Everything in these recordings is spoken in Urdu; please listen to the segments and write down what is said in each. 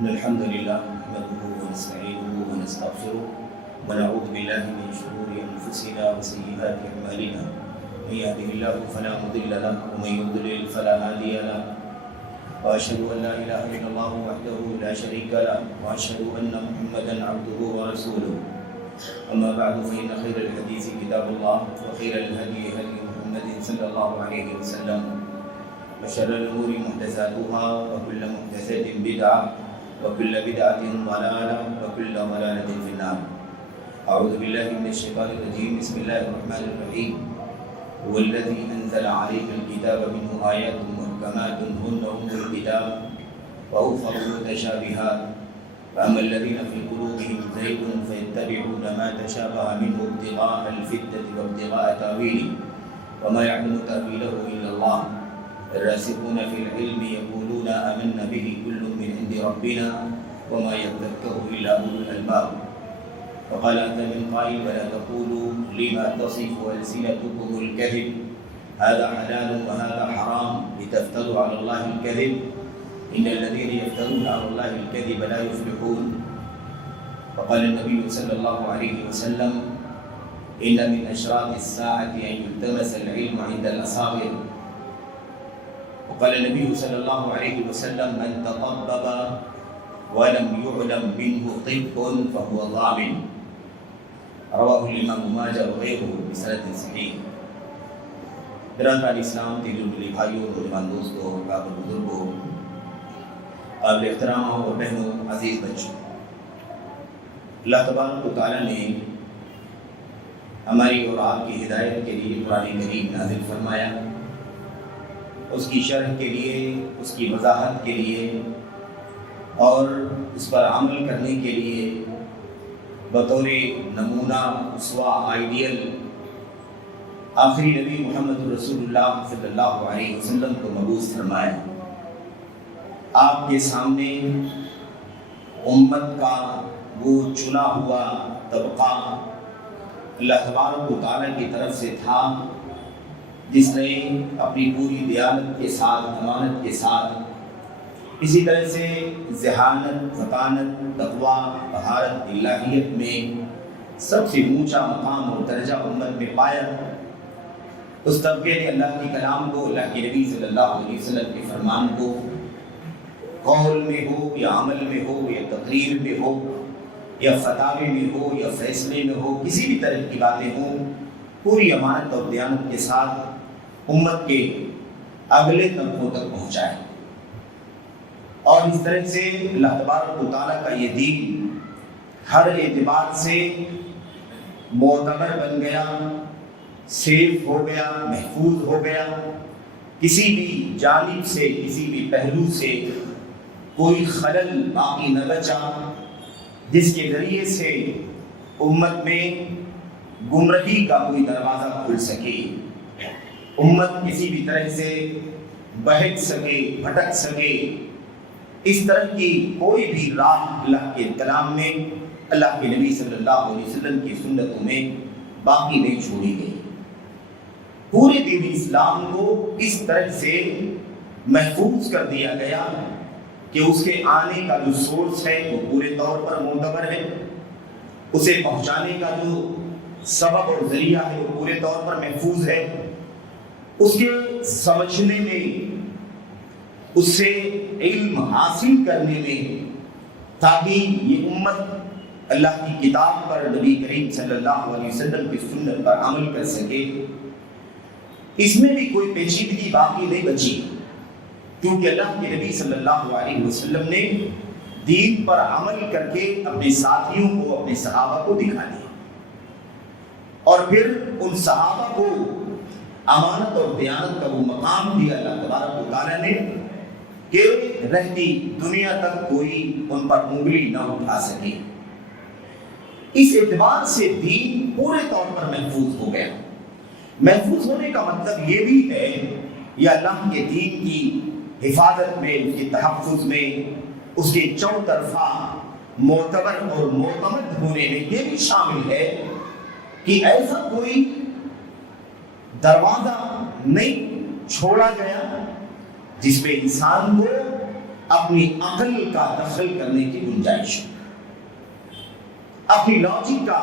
إن الحمد لله نحمده ونستعينه ونستغفره ونعوذ بالله من شرور أنفسنا وسيئات أعمالنا من يهده الله فلا مضل له ومن يضلل فلا هادي له وأشهد أن لا إله إلا الله وحده لا شريك له وأشهد أن محمدا عبده ورسوله أما بعد فإن خير الحديث كتاب الله وخير الهدي هدي محمد صلى الله عليه وسلم وشر الأمور محدثاتها وكل محدثة بدعة وكل بدعة ضلالة وكل ضلالة في النار. أعوذ بالله من الشيطان الرجيم. بسم الله الرحمن الرحيم. هو الذي أنزل عليك الكتاب منه آيات محكمات هن أم الكتاب وأخر متشابهات فأما الذين في قلوبهم زيغ فيتبعون ما تشابه منه ابتغاء الفتنة وابتغاء تأويله وما يعلم تأويله إلا الله. الراسخون في العلم يقولون آمنا به كل من عند ربنا وما يذكر إلا أولو الألباب. وقال عز من قائل ولا تقولوا لما تصف ألسنتكم الكذب هذا حلال وهذا حرام لتفتروا على الله الكذب إن الذين يفترون على الله الكذب لا يفلحون. وقال النبي صلى الله عليه وسلم إن من أشراط الساعة أن يلتمس العلم عند الأصاغر. وقال النبي صلى الله عليه وسلم من تطبب ولم يعلم منه طب فهو ضامن. رواه الإمام ماجہ وغيره بسند صحیح. برادران اسلام، دین ملی بھائیوں، نوجوان دوستوں، قابل بزرگوں، قابل احترام اور بہنوں، عزیز بچوں، اللہ تبارک و تعالیٰ نے ہماری اور آپ کی ہدایت کے لیے قرآن کریم نازل فرمایا، اس کی شرح کے لیے، اس کی وضاحت کے لیے اور اس پر عمل کرنے کے لیے بطور نمونہ، اسوہ، آئیڈیل آخری نبی محمد رسول اللہ صلی اللہ علیہ وسلم کو مبعوث فرمایا. آپ کے سامنے امت کا وہ چنا ہوا طبقہ اللہ تبارک و تعالیٰ کی طرف سے تھا جس نے اپنی پوری دیانت کے ساتھ، امانت کے ساتھ، اسی طرح سے ذہانت، فطانت، تقویٰ، طہارت، الہیت میں سب سے اونچا مقام اور درجہ امت میں پایا. اس طبقے نے اللہ کے کلام کو، اللہ کے نبی صلی اللہ علیہ وسلم کے فرمان کو قول میں ہو یا عمل میں ہو یا تقریر میں ہو یا فتاوے میں ہو یا فیصلے میں ہو، کسی بھی طرح کی باتیں ہوں، پوری امانت اور دیانت کے ساتھ امت کے اگلے طبقوں تک پہنچائے. اور اس طرح سے اللہ تبارک و تعالیٰ کا یہ دین ہر اعتبار سے معتبر بن گیا، سیف ہو گیا، محفوظ ہو گیا. کسی بھی جانب سے، کسی بھی پہلو سے کوئی خلل باقی نہ بچا جس کے ذریعے سے امت میں گمراہی کا کوئی دروازہ کھل سکے، امت کسی بھی طرح سے بہک سکے، بھٹک سکے. اس طرح کی کوئی بھی راہ اللہ کے کلام میں، اللہ کے نبی صلی اللہ علیہ وسلم کی سنتوں میں باقی نہیں چھوڑی گئی. پورے دین اسلام کو اس طرح سے محفوظ کر دیا گیا کہ اس کے آنے کا جو سورس ہے وہ پورے طور پر معتبر ہے، اسے پہنچانے کا جو سبب اور ذریعہ ہے وہ پورے طور پر محفوظ ہے، اس کے سمجھنے میں، اس سے علم حاصل کرنے میں، تاکہ یہ امت اللہ کی کتاب پر، نبی کریم صلی اللہ علیہ وسلم کی سنت پر عمل کر سکے. اس میں بھی کوئی پیچیدگی باقی نہیں بچی، کیونکہ اللہ کے نبی صلی اللہ علیہ وسلم نے دین پر عمل کر کے اپنے ساتھیوں کو، اپنے صحابہ کو دکھا دیا، اور پھر ان صحابہ کو امانت اور دیانت کا وہ مقام دیا اللہ تبارک و تعالیٰ نے کہ رہتی دنیا تک کوئی ان پر انگلی نہ اٹھا سکے. اس اعتبار سے دین پورے طور پر محفوظ ہو گیا. محفوظ ہونے کا مطلب یہ بھی ہے یہ اللہ کے دین کی حفاظت میں، اس کے تحفظ میں، اس کے چوطرفہ معتبر اور معتمد ہونے میں یہ بھی شامل ہے کہ ایسا کوئی دروازہ نہیں چھوڑا گیا جس میں انسان کو اپنی عقل کا دخل کرنے کی گنجائش ہو، اپنی لاجک کا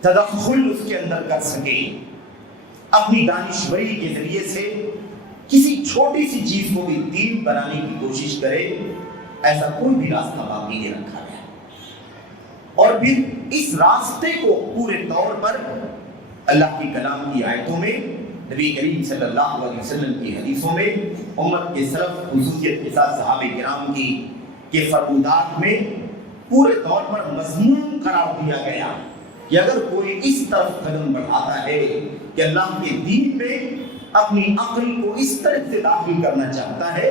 تدخل اس کے اندر کر سکے، اپنی دانشوری کے ذریعے سے کسی چھوٹی سی چیز کو بھی دین بنانے کی کوشش کرے، ایسا کوئی بھی راستہ باقی نہیں رکھا گیا۔ اور پھر اس راستے کو پورے طور پر اللہ کی کلام کی آیتوں میں، نبی کریم صلی اللہ علیہ وسلم کی حدیثوں میں، امت کے سلف خصوصیت کے ساتھ صحابہ کرام کے فرمودات میں پورے طور پر مضمون قرار دیا گیا کہ اگر کوئی اس طرف قدم بڑھاتا ہے کہ اللہ کے دین میں اپنی عقل کو اس طرح سے داخل کرنا چاہتا ہے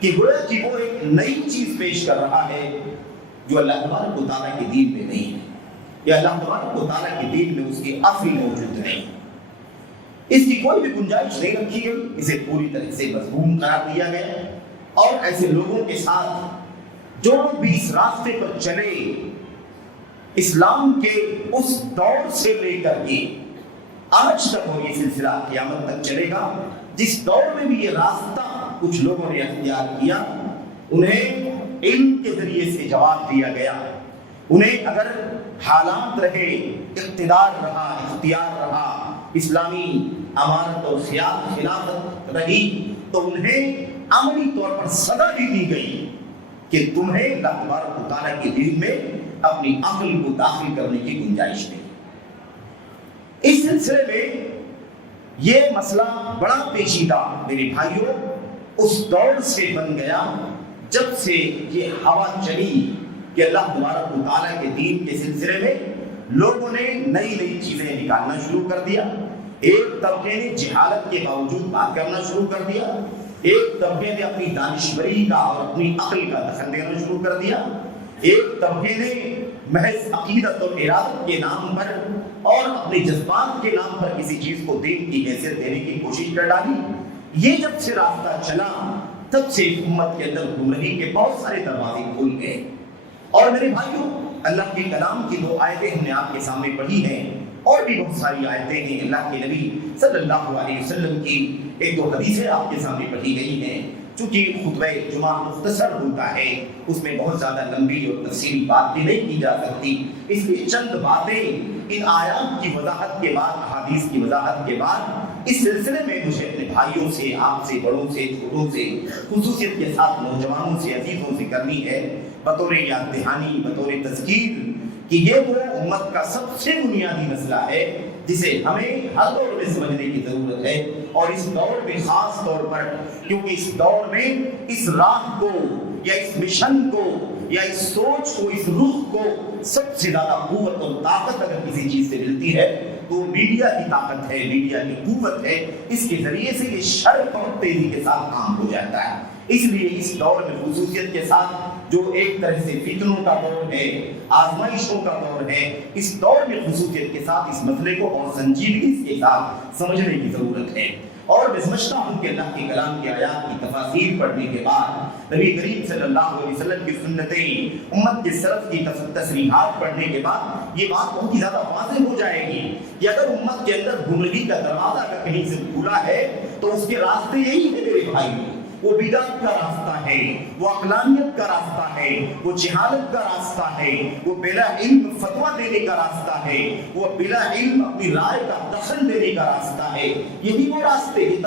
کہ گویا کہ وہ ایک نئی چیز پیش کر رہا ہے جو اللہ تبارک و تعالیٰ کے دین میں نہیں ہے، یا اللہ تبارک و تعالیٰ کے دین میں اس کی اصل موجود نہیں، اس کی کوئی بھی گنجائش نہیں رکھی گئی، اسے پوری طرح سے مذموم قرار دیا گیا۔ اور ایسے لوگوں کے ساتھ جو بھی اس راستے پر چلے، اسلام کے اس دور سے لے کر کے آج تک، اور یہ سلسلہ قیامت تک چلے گا، جس دور میں بھی یہ راستہ کچھ لوگوں نے اختیار کیا، انہیں علم کے ذریعے سے جواب دیا گیا۔ انہیں اگر حالات رہے، اقتدار رہا، اختیار رہا، اسلامی امارت اور خلافت رہی، تو انہیں عملی طور پر سزا بھی دی گئی کہ تمہیں اللہ تبارک و تعالیٰ کے دین میں اپنی عقل کو داخل کرنے کی گنجائش نہیں۔ اس سلسلے میں یہ مسئلہ بڑا پیچیدہ میرے بھائیوں اس دور سے بن گیا جب سے یہ ہوا چلی کہ اللہ تبارک و تعالیٰ کے دین کے سلسلے میں لوگوں نے نئی نئی چیزیں نکالنا شروع کر دیا۔ ایک طبقے نے جہالت کے باوجود بات کرنا شروع کر دیا، ایک طبقے نے اپنی دانشوری کا اور اپنی عقل کا دخل دینا شروع کر دیا، ایک طبقے نے محض عقیدت اور ارادت کے نام پر اور اپنے جذبات کے نام پر کسی چیز کو دین کی حیثیت دینے کی کوشش کر ڈالی۔ یہ جب سے راستہ چلا تب سے امت کے اندر گمراہی کے بہت سارے دروازے کھول گئے۔ اور میرے بھائیوں، اللہ کے کلام کی 2 آیتیں ہم نے آپ کے سامنے پڑھی ہیں، اور بھی بہت ساری آیتیں ہیں، اللہ کے نبی صلی اللہ علیہ وسلم کی 1-2 حدیثیں آپ کے سامنے پڑھی گئی ہیں۔ چونکہ خطبہ جمعہ مختصر ہوتا ہے، اس میں بہت زیادہ لمبی اور تفصیلی بات بھی نہیں کی جا سکتی، اس لیے چند باتیں ان آیات کی وضاحت کے بعد، احادیث کی وضاحت کے بعد اس سلسلے میں مجھے اپنے بھائیوں سے، آپ سے، بڑوں سے، چھوٹوں سے، خصوصیت کے ساتھ نوجوانوں سے، عزیزوں سے کرنی ہے، بطور یاد دہانی، بطور تذکیر کہ یہ وہ امت کا سب سے بنیادی مسئلہ ہے جسے ہمیں ہر دور میں سمجھنے کی ضرورت ہے، اور اس دور میں خاص طور پر، کیونکہ اس دور میں اس راہ کو یا اس مشن کو یا اس سوچ کو، اس رخ کو سب سے زیادہ قوت اور طاقت اگر کسی چیز سے ملتی ہے تو میڈیا کی طاقت ہے، میڈیا کی قوت ہے۔ اس کے ذریعے سے یہ شر بہت تیزی کے ساتھ کام ہو جاتا ہے۔ اس لیے اس دور میں خصوصیت کے ساتھ جو ایک طرح سے فتنوں کا دور ہے، آزمائشوں کا دور ہے، اس دور میں خصوصیت کے ساتھ اس مسئلے کو اور سنجیدگی کے ساتھ سمجھنے کی ضرورت ہے۔ اور میں سمجھتا ہوں کہ اللہ کے کلام کی آیات کی تفاسیر پڑھنے کے بعد، نبی کریم صلی اللہ علیہ وسلم کی سنتیں، امت کے سلف کی تصریحات پڑھنے کے بعد یہ بات بہت ہی زیادہ واضح ہو جائے گی کہ اگر امت کے اندر گمراہی کا دروازہ اگر کہیں سے کھلا ہے تو اس کے راستے یہی ہے میرے بھائی۔ وہ بدعت کا راستہ ہے، وہ عقلانیت کا راستہ ہے، وہ جہالت کا راستہ ہے، وہ بلا علم فتویٰ دینے کا راستہ ہے، وہ بلا علم اپنی رائے کا دخل دینے کا راستہ ہے۔ یہی وہ راستے، یہ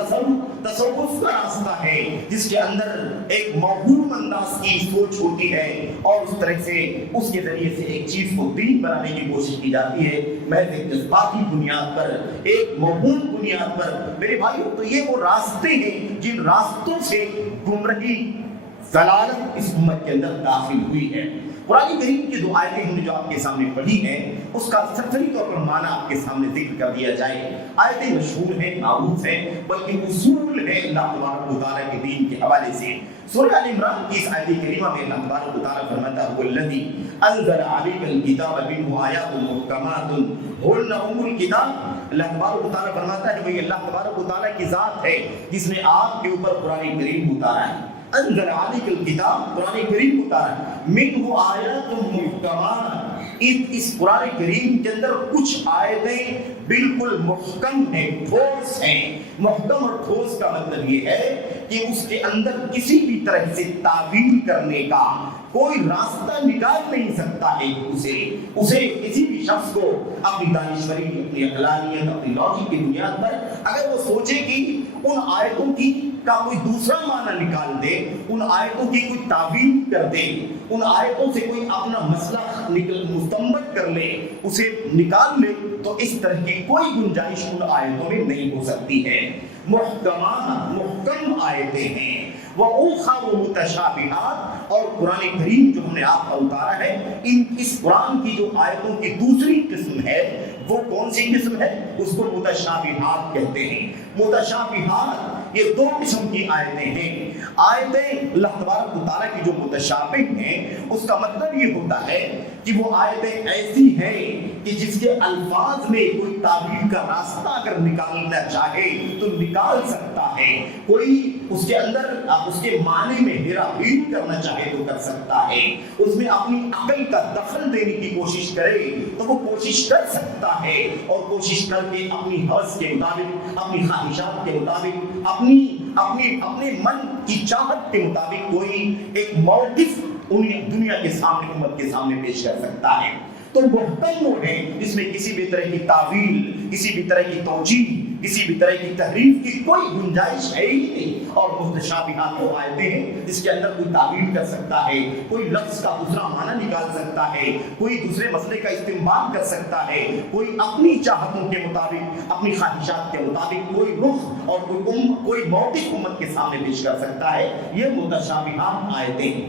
تصوف کا راستہ ہے جس کے اندر ایک موہوم انداز کی سوچ ہوتی ہے، اور اس طرح سے اس کے ذریعے سے ایک چیز کو دین بنانے کی کوشش کی جاتی ہے، محض ایک جذباتی بنیاد پر، ایک موہوم بنیاد پر۔ میرے بھائیوں، تو یہ وہ راستے ہیں جن راستوں سے گمراہی، ضلالت اس امت کے اندر داخل ہوئی ہے۔ قرآن کریم کی 2 آیتیں ہم نے جو آپ کے سامنے پڑھی ہیں، اس کا سرسری طور پر معنی آپ کے سامنے ذکر کر دیا جائے۔ آیتیں مشہور ہیں، معروف ہیں، بلکہ اصول ہیں اللہ تبارک و تعالیٰ کے دین کے حوالے سے۔ سورہ آل عمران کی اس آیت کریمہ میں اللہ تبارک و تعالیٰ فرماتا ہے: وَالَّذِي أَنزَلَ عَلَيْكَ الْكِتَابَ مِنْهُ آيَاتٌ مُحْكَمَاتٌ هُنَّ أُمُّ الْكِتَابِ۔ اللہ تبارک و تعالیٰ فرماتا ہے وہی اللہ تبارک و تعالیٰ کی ذات ہے جس نے آپ کے اوپر قرآن کریم اتارا ہے۔ انزل علیک الکتاب، قرآن کریم اتارا ہے، منہ آیات محکمات، اس قرآن کریم کے اندر کچھ آیتیں بالکل محکم ہیں، ٹھوس ہیں۔ محکم اور ٹھوس کا مطلب یہ ہے کہ اس کے اندر کسی بھی طرح سے تعویل کرنے کا کوئی راستہ نکال نہیں سکتا ہے۔ اسے کسی بھی شخص کو اپنی دانشوری، اپنی عقلانیت، اپنی لاجک کی بنیاد پر اگر وہ سوچے کہ ان آیتوں کی کا کوئی دوسرا معنی نکال دے، ان آیتوں کی کوئی تعویل کر دے، ان آیتوں سے کوئی اپنا مسئلہ مستنبط کر لے، اسے نکال لے، تو اس طرح کی کوئی گنجائش ان آیتوں میں نہیں ہو سکتی ہے۔ محکم آیتیں ہیں، وَأُخَرُ مُتَشَابِهَاتٌ، اور قرآن کریم جو ہم نے آپ کا اتارا ہے، اس قرآن کی جو آیتوں کی دوسری قسم ہے وہ کون سی قسم ہے؟ اس کو متشابہات کہتے ہیں۔ متشابہات یہ دو قسم کی آیتیں ہیں۔ آیتیں اللہ تبارک و تعالیٰ کی جو متشابہ ہیں، اس کا مطلب یہ ہوتا ہے کہ وہ آیتیں ایسی ہیں کہ جس کے الفاظ میں کوئی تعبیر کا راستہ اگر نکالنا چاہے تو نکال سکتا ہے، کوئی اس کے اندر اس کے معنی میں ہیرا پھیری کرنا چاہے تو کر سکتا ہے، اس میں اپنی عقل کا دخل دینے کی کوشش کرے تو وہ کوشش کر سکتا ہے، اور کوشش کر کے اپنی حوث کے مطابق، اپنی خواہشات کے مطابق، اپنے من کی چاہت کے مطابق کوئی ایک موقف دنیا کے سامنے، امت کے سامنے پیش کر سکتا ہے۔ تو محکم وہ ہے اس میں کسی بھی طرح کی تعویل، کسی بھی طرح کی توجیہ، کسی بھی طرح کی تحریف کی کوئی گنجائش ہے ہی نہیں۔ اور متشابہات وہ آیتیں ہیں جس کے اندر کوئی تعویل کر سکتا ہے، کوئی لفظ کا دوسرا معنی نکال سکتا ہے، کوئی دوسرے مسئلے کا استنباط کر سکتا ہے، کوئی اپنی چاہتوں کے مطابق، اپنی خواہشات کے مطابق کوئی رخ اور کوئی موقف امت کے سامنے پیش کر سکتا ہے۔ یہ متشابہات آیتیں ہیں۔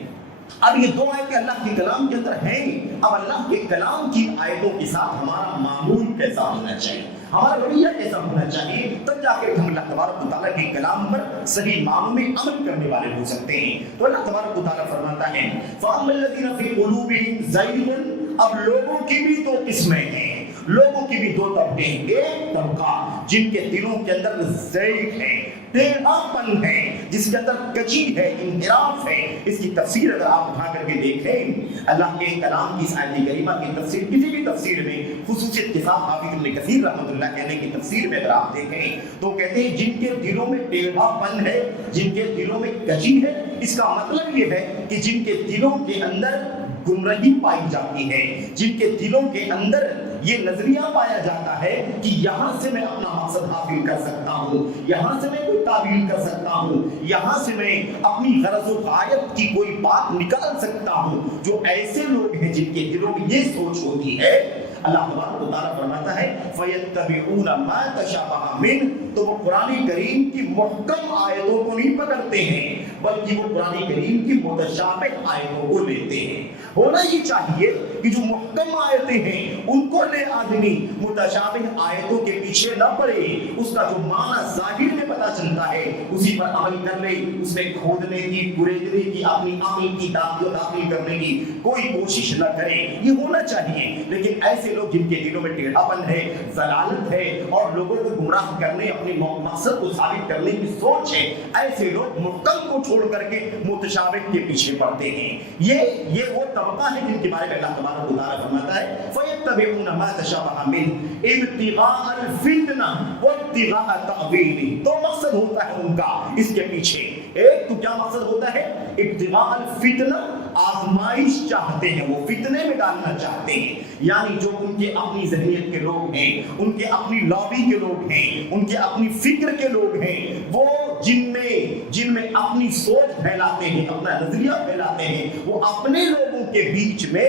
اب یہ دو آیتیں اللہ کے کلام کے اندر ہیں، اب اللہ کے کلام کی آیتوں کے ساتھ ہمارا معمول کیسا ہونا چاہیے، ہمارا رویہ کیسا ہونا چاہیے، تب جا کر ہم اللہ تبارک و تعالیٰ کے کلام پر صحیح معنوں میں عمل کرنے والے ہو سکتے ہیں۔ تو اللہ تبارک و تعالیٰ فرماتا ہے فَأَمَّا الَّذِينَ فِي قُلُوبِهِمْ زَيْغٌ، اب لوگوں کی بھی دو قسمیں ہیں، لوگوں کی بھی دو طبقے ہیں۔ ایک طبقہ جن کے دلوں کے اندر زیغ ہے، ٹیڑھا پن ہے، جس کے اندر کجی ہے، انحراف ہے۔ اس کی تفسیر اگر آپ اٹھا کر کے دیکھیں، اللہ کے کلام کی اس آیت کریمہ کی تفسیر کسی بھی تفسیر میں، خصوصیت کے ساتھ حافظ ابن کثیر رحمۃ اللہ کہنے کی تفسیر میں اگر آپ دیکھیں تو کہتے ہیں جن کے دلوں میں ٹیڑھا پن ہے، جن کے دلوں میں کجی ہے، اس کا مطلب یہ ہے کہ جن کے دلوں کے اندر گمراہی پائی جاتی ہے، جن کے دلوں کے اندر یہ نظریہ پایا جاتا ہے کہ یہاں سے میں اپنا مقصد حاصل کر سکتا ہوں، یہاں سے میں کوئی تعویل کر سکتا ہوں، یہاں سے میں اپنی غرض و غایت کی کوئی بات نکال سکتا ہوں۔ جو ایسے لوگ ہیں جن کے دلوں میں یہ سوچ ہوتی ہے، اللہ تبارک و تعالیٰ فرماتا ہے فَيَتَّبِعُونَ مَا تَشَابَهَ مِنْهُ، تو وہ قرآن کریم کی محکم آیتوں کو نہیں پکڑتے ہیں بلکہ وہ قرآن کریم کی متشابہ آیتوں کو لیتے ہیں۔ ہونا یہ چاہیے کہ جو محکم آیتیں ہیں ان کو لے آدمی متشابہ آیتوں کے پیچھے نہ پڑے، اس کا جو معنی ظاہر میں پتہ چلتا ہے اسی پر عمل کر لے، اس میں کھودنے کی، کریدنے کی، اپنی عقل کی داخل کرنے کی کوئی کوشش نہ کرے، یہ ہونا چاہیے۔ لیکن ایسے لوگ جن کے دلوں میں ٹیڑھا پن ہے، ضلالت ہے اور لوگوں کو گمراہ کرنے، اپنے مقصد کو ثابت کرنے کی سوچ ہے، ایسے لوگ محکم کو چھوڑ کر کے متشابہ کے پیچھے پڑتے ہیں۔ یہ وہ طبقہ ہے جن کے بارے میں اللہ تبارک و تعالیٰ فرماتا ہے فَيَتَّبِعُونَ مَا تَشَابَهَ مِنْهُ ابْتِغَاءَ الْفِتْنَةِ وَابْتِغَاءَ تَأْوِيلِهِ، تو مقصد ہوتا ہے ان کا اس کے پیچھے۔ ایک تو کیا مقصد ہوتا ہے؟ ابتغاء الفتنہ، آزمائش چاہتے ہیں، وہ فتنے میں ڈالنا چاہتے ہیں، یعنی جو ان کے اپنی ذہنیت کے لوگ ہیں، ان کے اپنی لابی کے لوگ ہیں، ان کے اپنی فکر کے لوگ ہیں، وہ جن میں اپنی سوچ پھیلاتے ہیں، اپنا نظریہ پھیلاتے ہیں، وہ اپنے لوگوں کے بیچ میں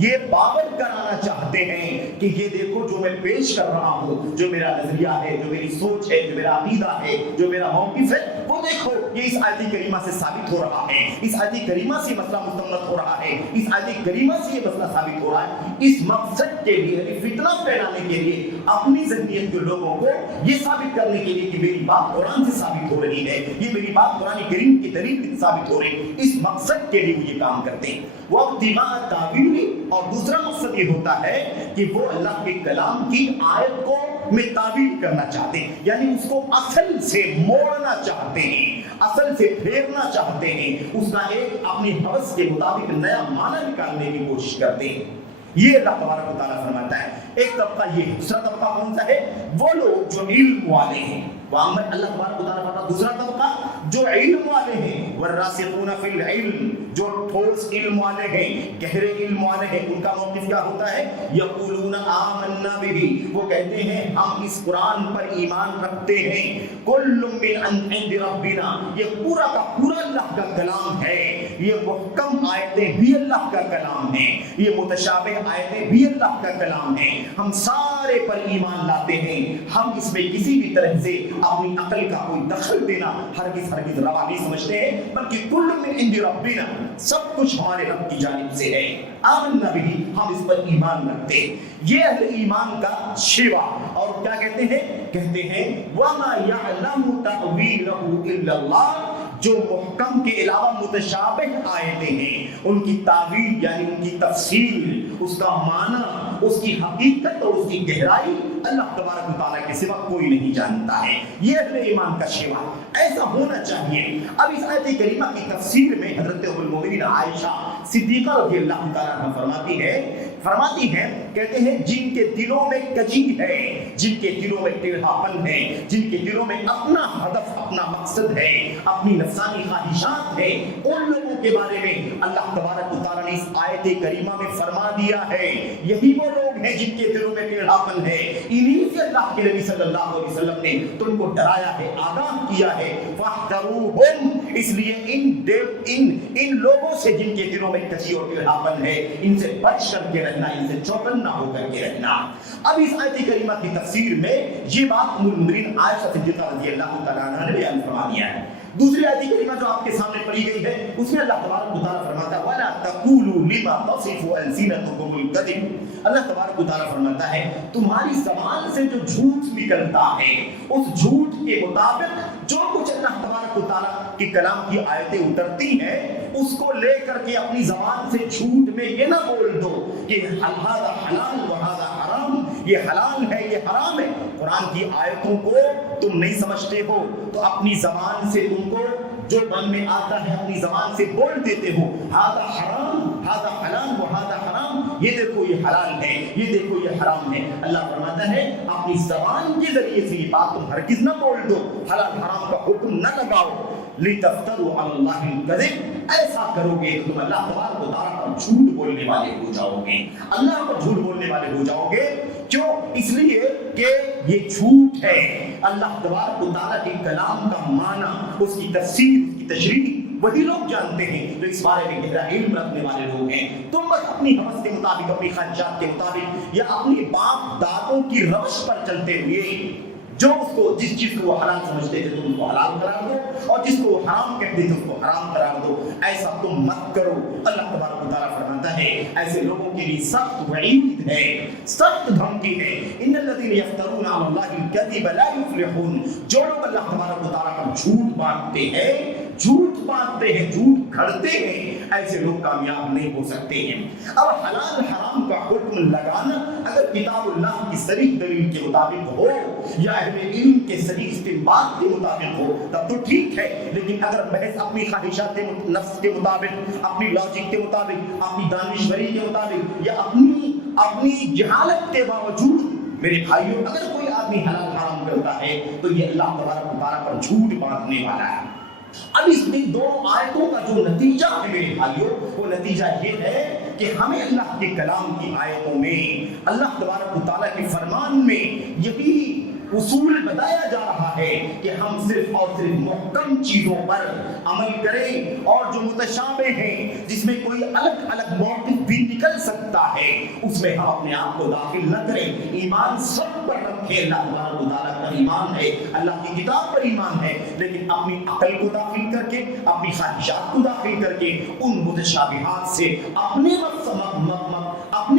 یہ باور کرانا چاہتے ہیں کہ یہ دیکھو جو میں پیش کر رہا ہوں، جو میرا نظریہ ہے، جو میری سوچ ہے، جو میرا عقیدہ ہے، جو میرا موقف ہے، وہ دیکھو یہ اس آیت کریمہ سے ثابت ہو رہا ہے، اس آیت کریمہ سے مسئلہ مستمد ہو رہا ہے، اس آیت کریمہ سے یہ مسئلہ ثابت ہو رہا ہے۔ اس مقصد کے لیے، فتنہ پھیلانے کے لیے، اپنی ذہنیت کے لوگوں کو یہ ثابت کرنے کے لیے کہ میری بات قرآن سے ثابت ہو رہی ہے، یہ میری بات قرآن کریم کی دلیل سے ثابت ہو رہی ہے، اس مقصد کے لیے وہ یہ کام کرتے ہیں۔ وہ ابتغاء تاویل، اور دوسرا مقصد یہ ہوتا ہے کہ وہ اللہ کے کلام کی آیت کو میں تعویل کرنا چاہتے ہیں، یعنی اس کو اصل سے موڑنا چاہتے ہیں، اصل سے پھیرنا چاہتے ہیں، اس کا ایک اپنی حوث کے مطابق نیا معنی نکالنے کی کوشش کرتے ہیں۔ یہ اللہ تبارک و تعالیٰ فرماتا ہے ایک طبقہ یہ ہے. دوسرا طبقہ کون سا ہے؟ وہ لوگ جو علم والے ہیں. وَأَمَّا اللہ تبارک و تعالیٰ فرماتا ہے دوسرا طبقہ جو علم والے ہیں. وَالرَّاسِخُونَ فِي الْعِلْمِ جو ٹھوس علم والے ہیں, گہرے علم والے ہیں, ان کا موقف کیا ہوتا ہے؟ يَقُولُونَ آمَنَّا بِهِ وہ کہتے ہیں ہم اس قرآن پر ایمان رکھتے ہیں. كُلٌّ مِّنْ عِندِ رَبِّنَا یہ پورا کا پورا اللہ کا کلام ہے. یہ محکم آیتیں بھی اللہ کا کلام ہیں, یہ متشابہ آیتیں بھی اللہ کا کلام ہیں. ہم سارے پر ایمان لاتے ہیں. ہم اس میں کسی بھی طرح سے اپنی عقل کا کوئی دخل دینا ہرگز ہرگز روا نہیں سمجھتے ہیں, بلکہ کل من عند ربنا سب کچھ ہمارے رب کی جانب سے ہے. آمنا بھی ہم اس پر ایمان رکھتے ہیں. یہ اہل ایمان کا شیوا. اور کیا کہتے ہیں؟ کہتے ہیں وما يعلم تأويله الا اللہ جو محکم کے علاوہ متشابہ آیتیں ہیں ان کی تعویل یعنی ان کی تفسیر, اس کا معنی, اس کی حقیقت اور اس کی گہرائی اللہ تبارک و تعالیٰ کے سوا کوئی نہیں جانتا ہے. یہ اہل ایمان کا شیوا ایسا ہونا چاہیے. اب اس آیت کریمہ کی تفسیر میں حضرت ام المؤمنین عائشہ صدیقہ رضی اللہ تعالیٰ عنہا فرماتی ہیں کہتے ہیں جن کے دلوں میں کجی ہے, جن کے دلوں میں ٹیڑھاپن ہے, جن کے دلوں میں اپنا ہدف, اپنا مقصد ہے, اپنی نفسانی خواہشات ہے, ان لوگوں کے بارے میں اللہ تبارک و تعالیٰ نے اس آیت کریمہ میں فرما دیا ہے یہی وہ لوگ ہیں جن کے دلوں میں ٹیڑھاپن ہے. انہی سے اللہ کے نبی صلی اللہ علیہ وسلم نے تم کو ڈرایا ہے, آگاہ کیا ہے. فاحذروہم اس لیے ان لوگوں سے جن کے دلوں میں کجی اور ٹیڑھاپن ہے ان سے بچ کر کے رہنا, ان سے چوکنا ہو کر کے رہنا. اب اس آیت کریمہ کی تفسیر میں یہ بات ام المؤمنین عائشہ صدیقہ رضی اللہ تعالیٰ عنہا نے بیان فرما دیا ہے. دوسری آیت کریمہ جو آپ کے سامنے پڑھی گئی ہے اس میں اللہ تبارک و تعالیٰ فرماتا ہے وَلَا تَقُولُوا لِمَا تَصِفُ أَلْسِنَتُكُمُ الْكَذِبَ اللہ تبارک و تعالیٰ فرماتا ہے تمہاری زبان سے جو جھوٹ نکلتا ہے اس جھوٹ کے مطابق جو کچھ اللہ تبارک و تعالیٰ کے کلام کی آیتیں اترتی ہیں اس کو لے کر کے اپنی زبان سے جھوٹ میں یہ نہ بول دو کہ هذا حلال وهذا حرام, یہ حلال ہے یہ حرام ہے. قرآن کی آیتوں کو تم نہیں سمجھتے ہو تو اپنی زبان سے تم کو جو من میں آتا ہے اپنی زبان سے بول دیتے ہو هذا حرام هذا حلال وهذا حرام, یہ دیکھو یہ حلال ہے یہ دیکھو یہ حرام ہے. اللہ فرماتا ہے اپنی زبان کے ذریعے سے یہ بات تم ہرگز نہ بول دو, حلال حرام کا حکم نہ لگاؤ. لِتَفْتَرُوا عَلَى اللَّهِ الْكَذِبَ ایسا کرو گے تو تم اللہ تبارک و تعالیٰ پر جھوٹ بولنے والے ہو جاؤ گے, اللہ پر جھوٹ بولنے والے ہو جاؤ گے. کیوں؟ اس لیے کہ یہ جھوٹ ہے. اللہ تبارک و تعالیٰ کے کلام کا معنی, اس کی تفسیر, اس کی تشریح وہی لوگ جانتے ہیں جو اس بارے میں گہرا علم رکھنے والے لوگ ہیں. تم بس اپنی حوث کے مطابق, اپنی خواہشات کے مطابق یا اپنی باپ دادوں کی روش پر چلتے ہوئے جو اس کو جس چیز کو وہ حلال سمجھتے تھے تم اس کو حلال قرار دو اور جس کو وہ حرام کہتے تھے اس کو حرام قرار دو. ایسا تم مت کرو. اللہ تبارک و تعالیٰ فرماتا ہے ایسے لوگوں کے لیے سخت وعید ہے, سخت دھمکی ہے. ان الذين يفترون على الله الكذب لا يفلحون جو لوگ اللہ تبارک و تعالیٰ پر جھوٹ باندھتے ہیں, جھوٹ گھڑتے ہیں, ایسے لوگ کامیاب نہیں ہو سکتے ہیں. اب حلال حرام کا حکم لگانا اگر کتاب اللہ کی صریح دلیل کے مطابق ہو یا اہل علم کے صحیح استنباط کے مطابق ہو تب تو ٹھیک ہے, لیکن اگر محض اپنی خواہشات نفس کے مطابق, اپنی لاجک کے مطابق, اپنی دانشوری کے مطابق یا اپنی جہالت کے باوجود میرے بھائیوں اگر کوئی آدمی حلال حرام کرتا ہے تو یہ اللہ تبارک و تعالیٰ پر جھوٹ باندھنے والا ہے. اب اس میں دونوں آیتوں کا جو نتیجہ ہے میرے بھائیوں وہ نتیجہ یہ ہے کہ ہمیں اللہ کے کلام کی آیتوں میں, اللہ تبارک و تعالیٰ کے فرمان میں یہی اصول بتایا جا رہا ہے کہ ہم صرف اور صرف محکم چیزوں پر عمل کریں اور جو متشابہ ہیں جس میں کوئی الگ الگ موقف بھی نکل سکتا ہے اس میں ہم اپنے آپ کو داخل نہ کریں. ایمان سب پر رکھیں, اللہ تبارک و تعالیٰ پر ایمان ہے, اللہ کی کتاب پر ایمان ہے, لیکن اپنی عقل کو داخل کر کے, اپنی خواہشات کو داخل کر کے ان متشابہات سے اپنے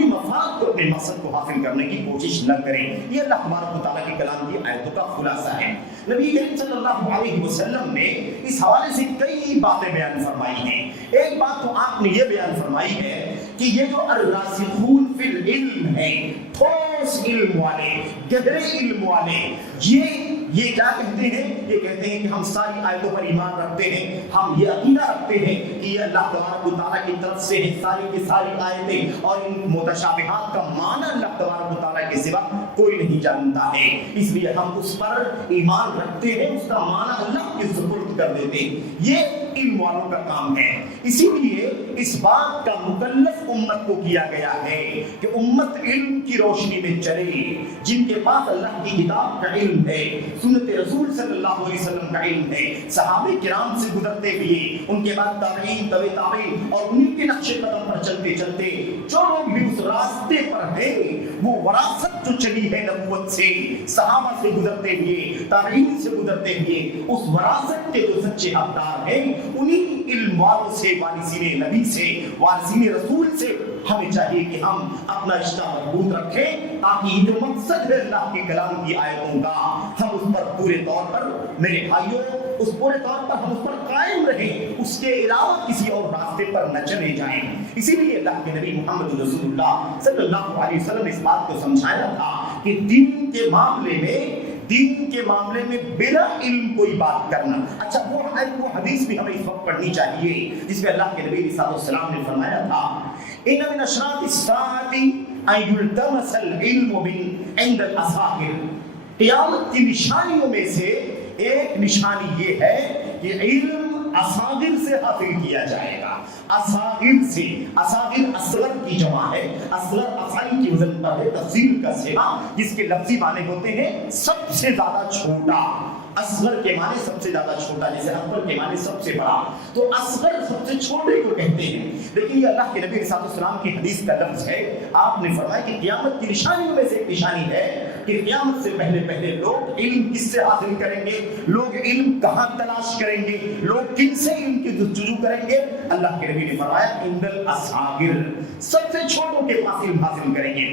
مفاد کو, اپنے مقصد کو حاصل کرنے کی کوشش نہ کریں. یہ اللہ تبارک و تعالیٰ کے کلام کی آیتوں کا خلاصہ ہے. نبی کریم صلی اللہ علیہ وسلم نے اس حوالے سے کئی باتیں بیان فرمائی ہیں. ایک بات تو آپ نے یہ بیان فرمائی ہے کہ یہ جو الراسخون فی العلم ہے, ٹھوس علم والے, گہرے علم والے, یہ یہ کیا کہتے ہیں؟ یہ کہتے ہیں کہ ہم ساری آیتوں پر ایمان رکھتے ہیں، ہم یہ عقیدہ رکھتے ہیں کہ یہ اللہ تبارک و تعالیٰ کی طرف سے ہے ساری کی ساری آیتیں، اور ان متشابہات کا معنی اللہ تبارک و تعالیٰ کے سوا کوئی نہیں جانتا ہے، اس لیے ہم اس پر ایمان رکھتے ہیں، اس کا معنی اللہ کے سپرد کر دیتے ہیں۔ یہ علم والوں کا کام ہے۔ اسی لیے اس بات کا مکلف امت کو کیا گیا ہے کہ امت علم کی روشنی میں چلے، جن کے پاس اللہ کی کتاب کا علم ہے، سنت رسول صلی اللہ علیہ وسلم کا علم ہے، صحابہ کرام سے گزرتے ہوئے ان کے بعد تابعین، تبع تابعین، اور انہیں کے نقش قدم پر چلتے چلتے جو لوگ بھی اس راستے پر ہیں، وہ وراثت جو چلی ہے نبوت سے، صحابہ سے گزرتے ہوئے، تابعین سے گزرتے ہوئے، اس وراثت کے جو سچے حقدار ہیں، انہیں علم والوں سے، وارثین نبی سے، وارثین رسول سے ہمیں چاہیے کہ ہم اپنا رشتہ مضبوط رکھیں، تاکہ یہ جو مقصد ہے اللہ کے کلام کی آیتوں کا، ہم اس پر پورے طور پر، میرے بھائیوں، اس پورے طور پر ہم اس پر قائم رہیں، اس کے علاوہ کسی اور راستے پر نہ چلے جائیں۔ اسی لیے اللہ کے نبی محمد رسول اللہ صلی اللہ علیہ وسلم نے اس بات کو سمجھایا تھا کہ دین کے معاملے میں بلا علم کوئی بات کرنا۔ اچھا، وہ حدیث بھی ہمیں اس وقت پڑھنی چاہیے جس میں اللہ کے نبی علیہ السلام نے فرمایا تھا، ان من اشراط الساعۃ ان یلتمس العلم من عند الاصاغر، قیامت کی نشانیوں میں سے ایک نشانی یہ ہے کہ علم اصاغر سے حاصل کیا جائے گا۔ اصاغر سے، اصاغر اصغر کی جمع ہے، اصغر افعال کی وزن پر ہے، تفضیل کا صیغہ، جس کے لفظی معنی ہوتے ہیں سب سے زیادہ چھوٹا۔ اصغر کے معنی سب سے زیادہ چھوٹا، جیسے اکبر کے معنی سب سے بڑا، تو اصغر سب سے چھوٹے کو کہتے ہیں۔ لیکن یہ اللہ کے نبی علیہ السلام کی حدیث کا لفظ ہے۔ آپ نے فرمایا کہ قیامت کی نشانیوں میں سے ایک نشانی ہے کہ قیامت سے پہلے لوگ علم کس سے حاصل کریں گے، لوگ علم کہاں تلاش کریں گے، لوگ کن سے علم کی جستجو کریں گے؟ اللہ کے نبی نے فرمایا عند الاصاغر، سب سے چھوٹوں کے پاس علم حاصل کریں گے۔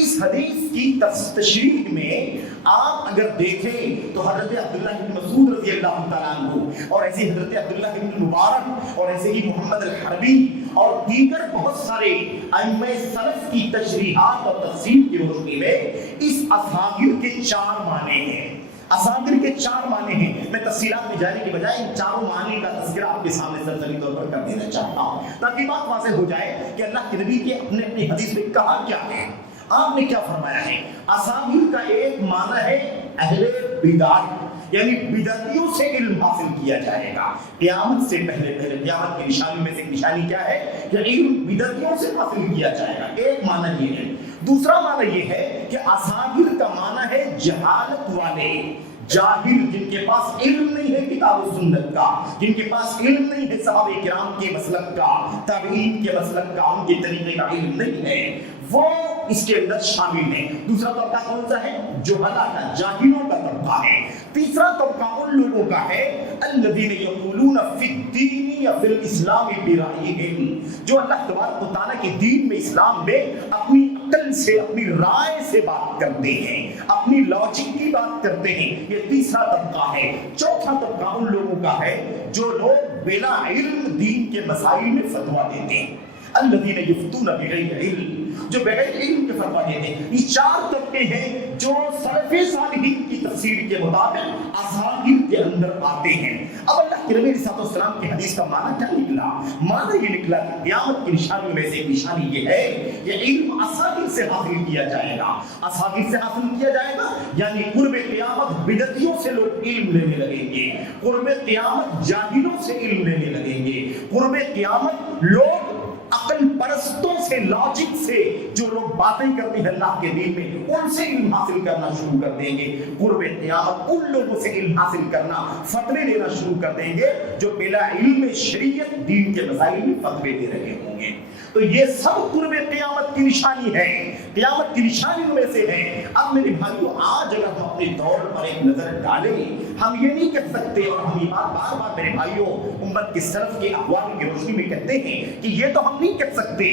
اس حدیث کی تشریح میں آپ اگر دیکھیں تو حضرت عبداللہ بن مسعود رضی اللہ تعالیٰ عنہ، اور ایسے حضرت عبداللہ بن مبارک، اور ایسے ہی محمد الحربی اور دیگر بہت سارے ائمہ سلف کی تشریحات اور تفسیر کی روشنی میں اس اصاغر کے 4 معنی ہیں۔ اصاغر کے 4 معنی ہیں۔ میں تفصیلات میں جانے کے بجائے ان 4 معنی کا تذکرہ آپ کے سامنے سرسری طور پر کر دینا چاہتا ہوں، تاکہ بات واضح ہو جائے کہ اللہ کے نبی کے اپنی حدیث میں کہا کیا ہے، آپ نے کیا فرمایا ہے۔ اصاغر کا ایک معنی ہے اہل بدعت، یعنی بدعتیوں سے علم حاصل کیا جائے گا قیامت سے پہلے۔ قیامت کی نشانی میں سے ایک نشانی کیا ہے کہ علم بدعتیوں سے حاصل کیا جائے گا، ایک معنی یہ ہے۔ دوسرا معنی یہ ہے کہ اصاغر کا معنی ہے جہالت والے، جاہل، جن کے پاس علم نہیں ہے کتاب و سنت کا، جن کے پاس علم نہیں ہے صحابہ کرام کے مسلک کا، تابعین کے مسلک کا، ان کے طریقے کا علم نہیں ہے، وہ اس کے اندر شامل ہیں۔ دوسرا طبقہ کون سا ہے؟ جہلا کا، جاہلوں کا طبقہ ہے۔ تیسرا طبقہ ان لوگوں کا ہے الذین یقولون فی الدین یا فی الاسلام برأیہم، جو اللہ تبارک و تعالیٰ کے دین میں، اسلام میں اپنی عقل سے، اپنی رائے سے بات کرتے ہیں، اپنی لاجک کی بات کرتے ہیں۔ یہ تیسرا طبقہ ہے۔ چوتھا طبقہ ان لوگوں کا ہے جو لوگ بلا علم دین کے مسائل میں فتویٰ دیتے ہیں، الذین یفتون بغیر علم، جو بغیر علم کے فتویٰ دیتے ہیں۔ یہ 4 طبقے ہیں جو سلف صالحین کی تفسیر کے مطابق اصاغر کے اندر آتے ہیں۔ اب اللہ کے نبی صلی اللہ علیہ وسلم کی حدیث کا معنی کیا نکلا؟ معنی یہ نکلا کہ قیامت کی نشانیوں میں سے ایک نشانی یہ ہے کہ علم اصاغر سے حاصل کیا جائے گا۔ اصاغر سے حاصل کیا جائے گا یعنی قرب قیامت بدعتیوں سے لوگ علم لینے لگیں گے، قرب قیامت جاہلوں سے علم لینے لگیں گے، قرب قیامت لوگ عقل پرستوں سے، لاجک سے، جو لوگ باتیں کرتے ہیں اللہ کے دین میں، ان سے علم حاصل کرنا شروع کر دیں گے۔ قرب قیامت ان لوگوں سے علم حاصل کرنا، فتوے دینا شروع کر دیں گے جو بلا علم شریعت دین کے مسائل میں فتوے دے رہے ہوں گے۔ تو یہ سب قرب قیامت کی نشانی ہے، قیامت کی نشانیوں میں سے ہے۔ اب میرے بھائیوں، آج اگر ہم اپنے دور پر ایک نظر ڈالیں، ہم یہ نہیں کہہ سکتے، اور ہم یہ بات بار بار میرے بھائیوں امت کے سلف کے اقوال کی روشنی میں کہتے ہیں کہ یہ تو ہم نہیں کہہ سکتے،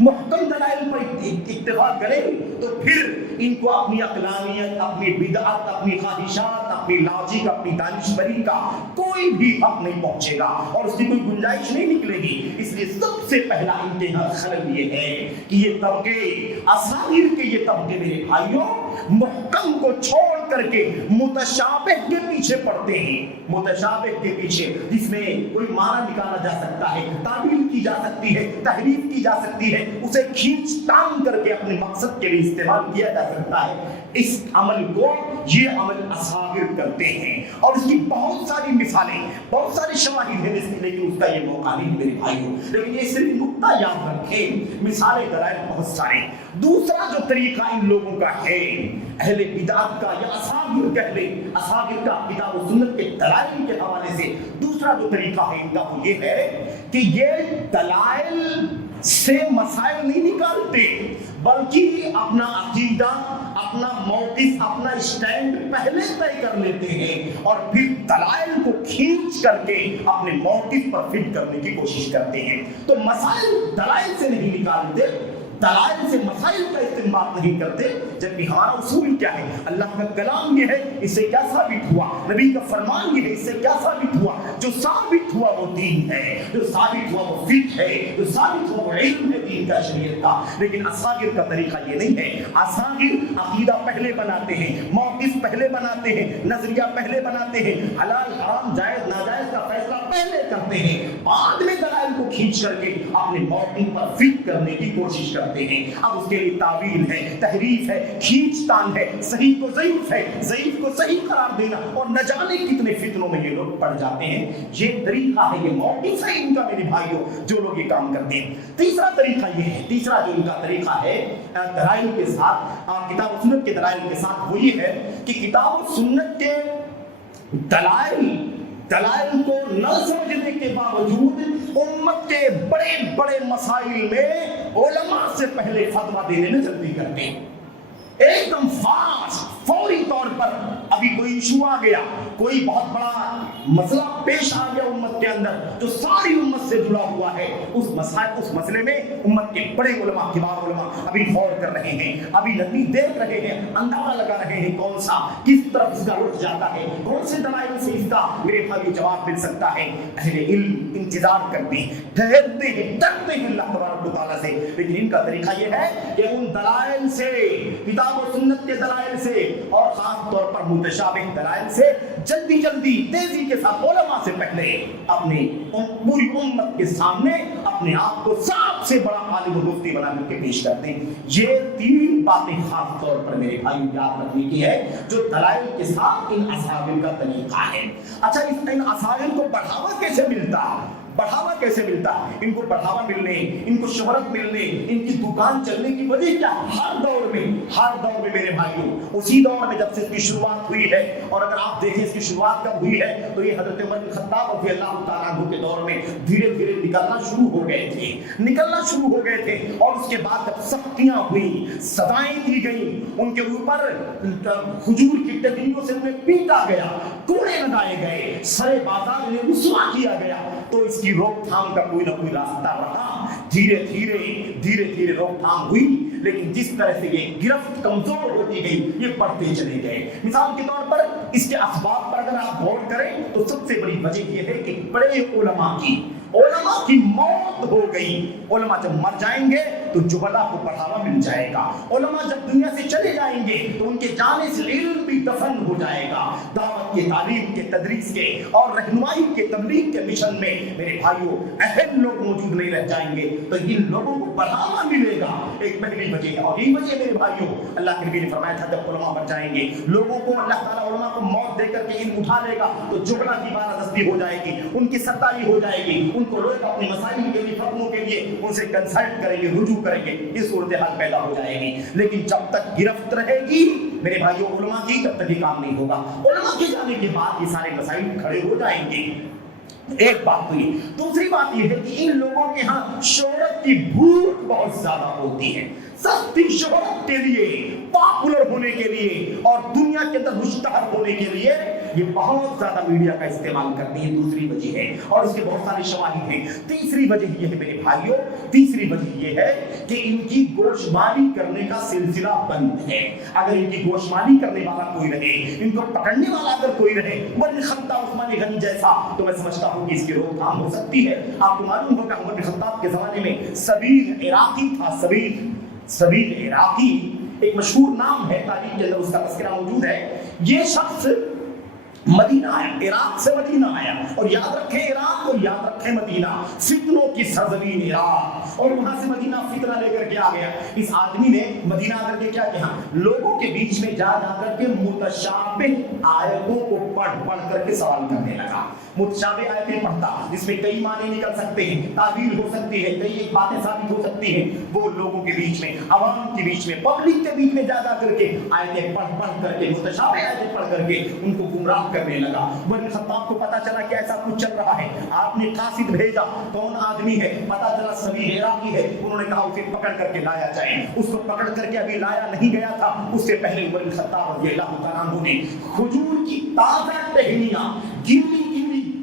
محکم دلائل پر اتفاق کریں تو پھر ان کو اپنی عقلانیت، اپنی بدعت، اپنی خواہشات، اپنی لاجک، اپنی دانشوری کا کوئی بھی حق نہیں پہنچے گا اور اس کی کوئی گنجائش نہیں نکلے گی۔ اس لیے سب سے پہلا انتہا خلل یہ ہے کہ یہ طبقے، اصاغر کے یہ طبقے میرے بھائیوں، محکم کو چھوڑ کر کے متشابہ کے پیچھے پڑتے ہیں، متشابہ کے پیچھے جس میں کوئی معنی نکالا جا سکتا ہے، تعبیر کی جا سکتی ہے، تحریف کی جا سکتی ہے، اسے کھینچ تان کر کے اپنے مقصد کے لیے استعمال کیا جا سکتا ہے، اس عمل کو یہ عمل اصاغر کرتے ہیں۔ اور اس کی بہت ساری مثالیں، بہت ساری شواہد ہیں، لیکن اس کا یہ موقع نہیں میرے بھائیوں۔ لیکن یہ صرف نقطہ یاد رکھیں، مثالیں دلائل بہت سارے۔ دوسرا جو طریقہ ان لوگوں کا ہے، اہل بدعت کا یا اصاغر کہہ لیں، اصاغر کا کتاب و سنت کے دلائل کے حوالے سے دوسرا جو طریقہ ہے ان کا وہ یہ ہے کہ یہ دلائل سے مسائل نہیں نکالتے، بلکہ اپنا عقیدہ، اپنا موقف، اپنا اسٹینڈ پہلے طے کر لیتے ہیں اور پھر دلائل کو کھینچ کر کے اپنے موقف پر فٹ کرنے کی کوشش کرتے ہیں۔ تو مسائل دلائل سے نہیں نکالتے، دلائل سے مسائل کا استنباط نہیں کرتے، جبکہ ہمارا اصول کیا ہے؟ اللہ کا کلام یہ ہے، اس سے کیا ثابت ہوا؟ نبی کا فرمان یہ ہے، اس سے کیا ثابت ہوا؟ جو ثابت ہوا وہ دین ہے، جو ثابت ہوا وہ فقہ ہے، جو ثابت ہوا وہ علم ہے دین کا، شریعت کا۔ لیکن اصاغر کا طریقہ یہ نہیں ہے۔ اصاغر عقیدہ پہلے بناتے ہیں، موقف پہلے بناتے ہیں، نظریہ پہلے بناتے ہیں، حلال حرام جائز ناجائز کا فیصلہ پہلے کرتے ہیں، بعد میں دلائل کو کھینچ کر کے اپنے موقف پر فٹ کرنے کی کوشش کرتے ہیں۔ اب اس کے لیے تعویل ہے، تحریف ہے، کھینچ تان ہے، صحیح کو ضعیف ہے، ضعیف کو صحیح قرار دینا، اور نہ جانے کتنے فتنوں میں یہ لوگ پڑ جاتے ہیں۔ یہ طریقہ ہے، یہ موقف ہے ان کا میرے بھائیوں، جو لوگ یہ کام کرتے ہیں۔ تیسرا طریقہ یہ ہے، تیسرا جو ان کا طریقہ ہے دلائل کے ساتھ، کتاب و سنت کے دلائل کے ساتھ، وہ یہ ہے کہ کتاب و سنت کے دلائل کو نہ سمجھنے کے باوجود امت کے بڑے بڑے مسائل میں علماء سے پہلے فتویٰ دینے میں جلدی کرتے ہیں، ایک دم فاسٹ، فوری طور پر۔ ابھی کوئی ایشو آ گیا، کوئی بہت بڑا مسئلہ پیش آ گیا امت کے اندر جو ساری امت سے جڑا ہوا ہے، اس مسئلے میں امت کے بڑے علماء، کبار علماء ابھی غور کر رہے ہیں، ابھی نتیجے دیکھ رہے ہیں، اندازہ لگا رہے ہیں کون سا کس طرف اس کا رخ جاتا ہے، کون سے دلائل سے اس کا میرے بھائی جواب مل سکتا ہے۔ اہل علم انتظار کرتے ہیں، ٹھہرتے ہیں، ڈرتے ہیں اللہ تبارک و تعالیٰ سے، لیکن ان کا طریقہ یہ ہے کہ ان دلائل سے، کتاب و سنت کے دلائل سے اور خاص طور پر متشابہ دلائل سے جلدی جلدی تیزی کے ساتھ علماء سے پہلے اپنی پوری امت کے سامنے اپنے آپ کو سب سے بڑا عالم و مفتی بنا کر کے پیش کرتے ہیں۔ یہ تین باتیں خاص طور پر میرے بھائی یاد رکھنے کی ہے جو دلائل کے ساتھ ان اصحاب کا طریقہ ہے۔ اچھا، ان اصحاب کو بڑھاوا کیسے ملتا ہے؟ بڑھاوا کیسے ملتا ہے؟ ان کو بڑھاوا ملنے، ان کو شہرت ملنے، ان کی دکان چلنے کی وجہ کیا؟ ہر دور میں میرے بھائیوں، اسی دور میں جب سے اس کی شروعات ہوئی ہے، اور اگر آپ دیکھیں اس کی شروعات کب ہوئی ہے تو یہ حضرت عمر بن خطاب رضی اللہ تعالیٰ عنہ کے دور میں دھیرے دھیرے نکلنا شروع ہو گئے تھے، اور اس کے بعد جب سختیاں ہوئیں، سزائیں دی گئیں، ان کے اوپر کھجور کی ٹہنیوں سے انہیں پیٹا گیا، کوڑے لگائے گئے، سرے بازار انہیں رسوا کیا گیا، تو اس کی روک تھام کا کوئی نہ کوئی راستہ رہا۔ دھیرے دھیرے روک تھام ہوئی، لیکن جس طرح سے یہ گرفت کمزور ہوتی گئی، یہ بڑھتے چلے گئے۔ مثال کے طور پر اس کے اسباب پر اگر آپ غور کریں تو سب سے بڑی وجہ یہ ہے کہ بڑے علماء کی موت ہو گئی۔ علماء جب مر جائیں گے تو جہلا کو بڑھاوا مل جائے گا، علماء جب دنیا سے چلے جائیں گے تو ان کے جانے سے علم بھی دفن ہو جائے گا۔ دعوت کے، تعلیم کے، تدریس کے اور رہنمائی کے، تبلیغ کے مشن میں میرے بھائیوں اہم لوگ موجود نہیں رہ جائیں گے، تو ان لوگوں کو بڑھاوا ملے گا۔ ایک پہلی وجہ ہے، اور یہی وجہ میرے بھائیوں اللہ کے نبی نے فرمایا تھا جب علماء مر جائیں گے، لوگوں کو اللہ تعالیٰ علماء کو موت دے کر کے علم اٹھا لے گا تو جہلا کی بالادستی ہو جائے گی، ان کی سرداری ہو جائے گی، ان کو لوگ اپنے مسائل کے لیے، فتووں کے لیے ان سے کنسلٹ کریں گے، رجوع کریں گے، یہ صورتحال پیدا ہو جائے گی۔ لیکن جب تک گرفت رہے گی میرے بھائیوں علماء کی، تب تک یہ کام نہیں ہوگا۔ علماء کے جانے کے بعد یہ سارے مسائل کھڑے ہو جائیں گے۔ ایک بات تو یہ، دوسری بات یہ ہے کہ ان لوگوں کے ہاں شہرت کی بھوک بہت زیادہ ہوتی ہے، سستی شہرت کے لیے، پاپولر ہونے کے لیے اور دنیا کے اندر مشتہر ہونے کے لیے یہ بہت زیادہ میڈیا کا استعمال کرتی ہے۔ دوسری وجہ ہے، اور اس کے بہت سارے شواہد ہیں۔ تیسری وجہ یہ ہے میرے بھائیوں، تیسری وجہ یہ ہے کہ ان کی گوشمالی کرنے کا سلسلہ بند ہے. اگر ان کی گوشمالی کرنے والا کوئی رہے, ان کو پکڑنے والا اگر کوئی رہے عمر بن خطاب عثمان غنی جیسا, تو میں سمجھتا ہوں کہ اس کی روک تھام ہو سکتی ہے. آپ کو معلوم ہوگا عمر بن خطاب کے زمانے میں سبیل عراقی تھا. سبیل عراقی ایک مشہور نام ہے, تاریخ کے اندر اس کا تذکرہ موجود ہے. یہ شخص مدینہ آیا, عراق سے مدینہ آیا, اور یاد رکھیں عراق اور یاد رکھیں مدینہ, فتنوں کی سرزمین عراق, اور وہاں سے مدینہ فتنہ لے کر کے آ گیا. اس آدمی نے مدینہ آ کر کے کیا کہا, لوگوں کے بیچ میں جا کر کے متشابہ آیتوں کو پڑھ کر کے سوال کرنے لگا. متشابہ آیتیں پڑھتا جس میں کئی معنی نکل سکتے ہیں, تعبیر ہو سکتی ہے, کئی ایک باتیں ثابت ہو سکتی ہیں. وہ لوگوں کے بیچ میں, عوام کے بیچ میں, پبلک کے بیچ میں جا کر کے آیتیں پڑھ کر کے, متشابہ آیتیں پڑھ کر کے ان کو گمراہ کرنے لگا. عمر بن خطاب کو پتا چلا کہ ایسا کچھ چل رہا ہے. آپ نے قاصد بھیجا, کون آدمی ہے, پتا چلا سبیل عراقی ہے. انہوں نے کہا اسے پکڑ کر کے لایا جائے. اس کو پکڑ کر کے ابھی لایا نہیں گیا تھا, اس سے پہلے عمر بن خطاب رضی اللہ تعالیٰ عنہ نے کھجور کی تازہ ٹہنیاں, گیلی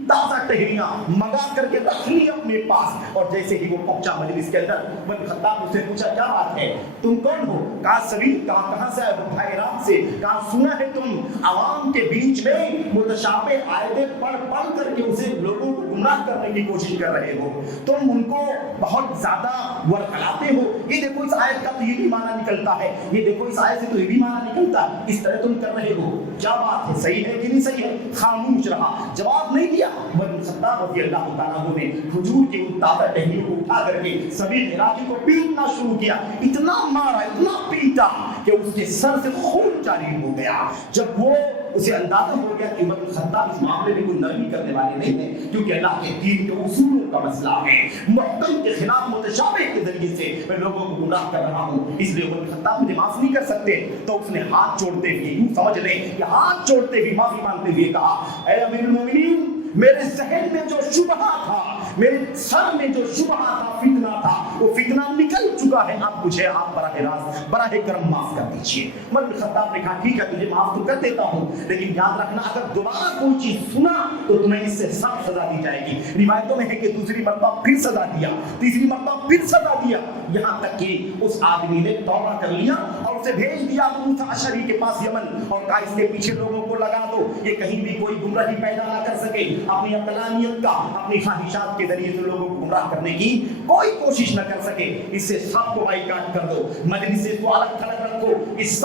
تازہ ٹہنیاں منگا کر کے رکھ لی اپنے پاس. اور جیسے ہی وہ پہنچا مجلس کے اندر, عمر بن خطاب اس سے پوچھا کیا بات ہے, تم کون ہو, کہا سبیل, کہاں سے آئے, عراق سے. کہا سنا ہے تم عوام کے بیچ میں متشابہ آیتیں پڑھ کر کے اسے لوگوں کو گمراہ کرنے کی کوشش کر رہے ہو, تم ان کو بہت زیادہ ورکلاتے ہو. یہ دیکھو اس آیت کا تو یہ بھی معنی نکلتا ہے, یہ دیکھو اس آیت سے تو یہ بھی معنی نکلتا ہے, اس طرح تم کر رہے ہو, کیا بات ہے, صحیح ہے کہ نہیں صحیح ہے. خاموش رہا, جواب نہیں دیا. عمر بن خطاب رضی اللہ تعالیٰ عنہ نے کھجور کی ان تازہ ٹہنیوں کو اٹھا کر کے سبیل عراقی کو پیٹنا شروع کیا. اتنا مارا, اتنا پیٹا کہ اس کے سر سے خون جاری ہو گیا. جب وہ اسے اندازہ ہو گیا کہ عمر بن خطاب اس معاملے میں کوئی نرمی کرنے والے نہیں ہیں, کیونکہ اللہ کے دین کے اصولوں کا مسئلہ ہے, محکم کے خلاف متشابہ کے ذریعے سے میں لوگوں کو گمراہ کر رہا ہوں, اس لیے عمر بن خطاب مجھے معاف نہیں کر سکتے. تو اس نے ہاتھ جوڑتے ہوئے, یوں سمجھ لیں کہ ہاتھ جوڑتے ہوئے معافی مانگتے ہوئے کہا, اے امیر المومنین, میرے ذہن میں جو شبہ تھا, میرے سر میں جو شبہ تھا, فتنہ تھا, وہ فتنہ نکل چکا ہے. آپ مجھے آپ براہ راست براہ کرم معاف کر دیجیے. عمر بن خطاب نے کہا ٹھیک ہے, تجھے معاف تو کر دیتا ہوں, لیکن یاد رکھنا اگر دوبارہ کوئی چیز سنا تو تمہیں اس سے سخت سزا دی جائے گی. روایتوں میں ہے کہ دوسری مرتبہ پھر سزا دیا, تیسری مرتبہ پھر سزا دیا, یہاں تک کہ اس آدمی نے توبہ کر لیا اور اسے بھیج دیا ابو موسیٰ اشعری کے پاس یمن, اور کہا اس کے پیچھے لوگوں کو لگا دو, یہ کہیں بھی کوئی گمراہی پیدا نہ کر سکے, اپنی عقلانیت کا, اپنی خواہشات کے ذریعے سے لوگوں کو گمراہ کرنے کی کوئی کوشش نہ کر سکے. اس سے سب کو بائیکاٹ کر دو, مجلس سے کو الگ تھلگ رکھو. اس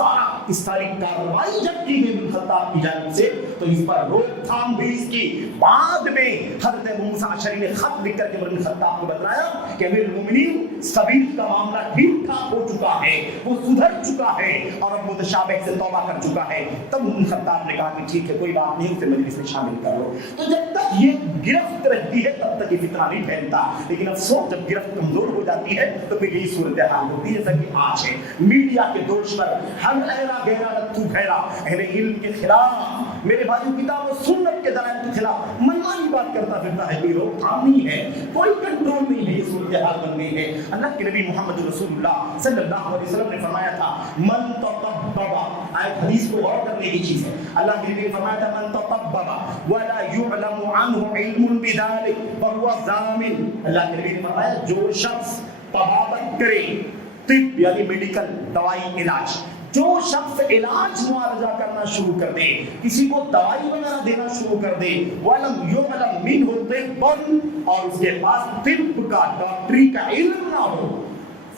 ساری کارروائی جب کی گئی بن خطاب کی جانب سے تو اس پر روک تھام بھی اس کی. بعد میں حضرت ابو موسیٰ اشعری نے خط لکھ کر کے بن خطاب کو بتلایا کہ امیر المومنین, سبیل کا معاملہ ٹھیک ٹھاک ہو چکا ہے, وہ سدھر چکا ہے اور اب متشابہ سے توبہ کر چکا ہے. تب بن خطاب نے کہا کہ ٹھیک ہے, کوئی بات نہیں, اسے مجلس میں شامل کر لو. تو جب تک یہ گرفت رہتی ہے تب تک یہ فتنہ نہیں پھیلتا, لیکن افسوس جب گرفت کمزور ہو جاتی ہے تو پھر یہی صورتحال ہوتی ہے جیسا کہ آج ہے. میڈیا کے دوش پر ہر ایرا گہرا رتھو پھیلا, اہل علم کے خلاف, میرے بھائیو کتاب و سنت کے دلائل کے خلاف منمانی بات کرتا پھرتا ہے, کوئی روک تھام نہیں ہے, کوئی کنٹرول نہیں ہے. یہ صورتحال بن گئی ہے. اللہ کے نبی محمد رسول اللہ صلی اللہ علیہ وسلم نے فرمایا تھا من تطبب, آیت حدیث کو غور کرنے کی چیز ہے. اللہ کے نبی نے فرمایا تھا من تطبب ولا يعلم عنه علم بذلك فهو ضامن. اللہ کے نبی نے فرمایا جو شخص طبابت کرے, طب یعنی میڈیکل, دوائی, علاج, جو شخص علاج معالجہ کرنا شروع کر دے, کسی کو دوائی وغیرہ دینا شروع کر دے, وَلَمْ يُعْلَمْ مِنْهُ طِبٌ, اور اس کے پاس طب کا, ڈاکٹری کا علم نہ ہو,